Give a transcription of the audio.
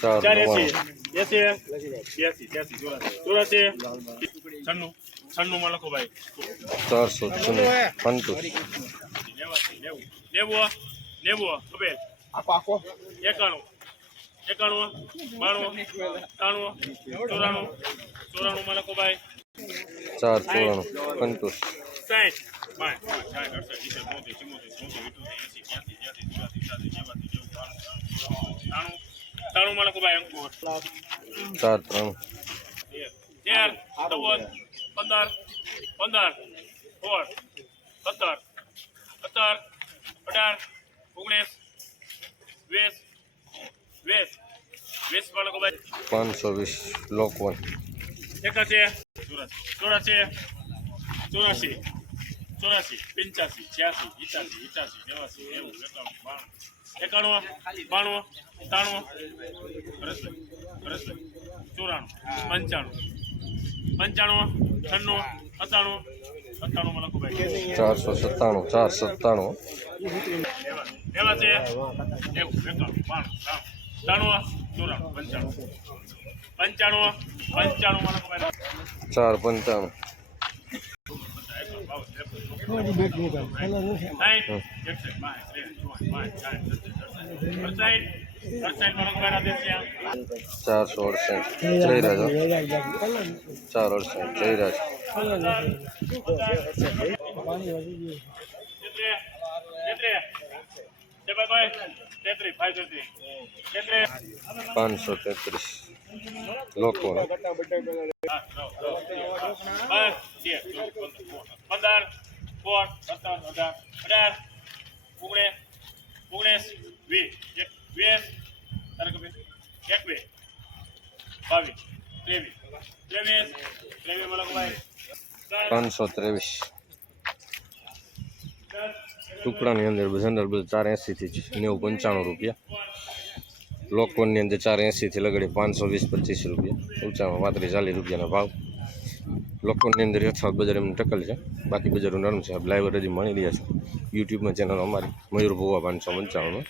ચાર એસી. એસી ત્યાસી ચોરાસી છન્નું છન્નું માં લખો ભાઈ. ચારસો છન્નું. પંતુ નેવું નેવું. નેવું ખબર એકાણું. એકાણું બાણું ત્રાણું ચોરાણું. ચોરાણું માં લખો ભાઈ. ચાર ચોરાણું. પંચોતેર. સાઠ ત્રાણું માં લખો ભાઈ અંકુર ચાર ત્રણ. તેર ચૌદ પંદર પંદર સોળ સત્તર સત્તર અઢાર ઓગણીસ વીસ વીસ. વીસમાં લખો ભાઈ પાંચસો વીસ લોકવન એકાસી ચોરાસી ચોરાસી ચોરાસી પંચ્યાસી છ્યાસી ઇઠ્યાસી ઇઠ્યાસી નેવાસી નેવું એકાણું એકાણું બાણું ત્રાણું ચોરાણું પંચાણું પંચાણું છન્નું સત્તાણું સત્તાણું લખો ભાઈ. ચારસો સત્તાણું ચાર સત્તાણું. એવા છે. એવું એકાણું બાણું ત્રાણું ચોરાણું પંચાણું. પંચાણું પંચાણું ચાર પંચાણું. ચારસો અડસઠ જય રાજા ચાર અડસઠ જય રાજ પાંચસો તેત્રીસ લોકવન પંદર સોળ સત્તર અઢાર અઢાર ઓગણીસ ઓગણીસ વીસ વીસ એકવીસ બાવીસ, ત્રેવીસ ત્રેવીસ ત્રેવીસ મલકભાઈ પાંચસો ત્રેવીસ. ટુકડાની અંદર જનરલ બધું ચાર એંસીથી નેવું પંચાણું રૂપિયા. લોકવનની અંદર ચાર એંસીથી લગડી પાંચસો વીસ, પચીસ રૂપિયા. ઊંચામાં પાંત્રીસ, ચાલીસ રૂપિયાના ભાવ. લોકવનની અંદર યથાવત બજાર એમને ટકલ છે. બાકી બજારો નરમ છે. લાઈવ રજી મળી રહ્યા છે. યુટ્યુબમાં ચેનલ અમારી, મયુર ભોવા પાંચસો પંચાણું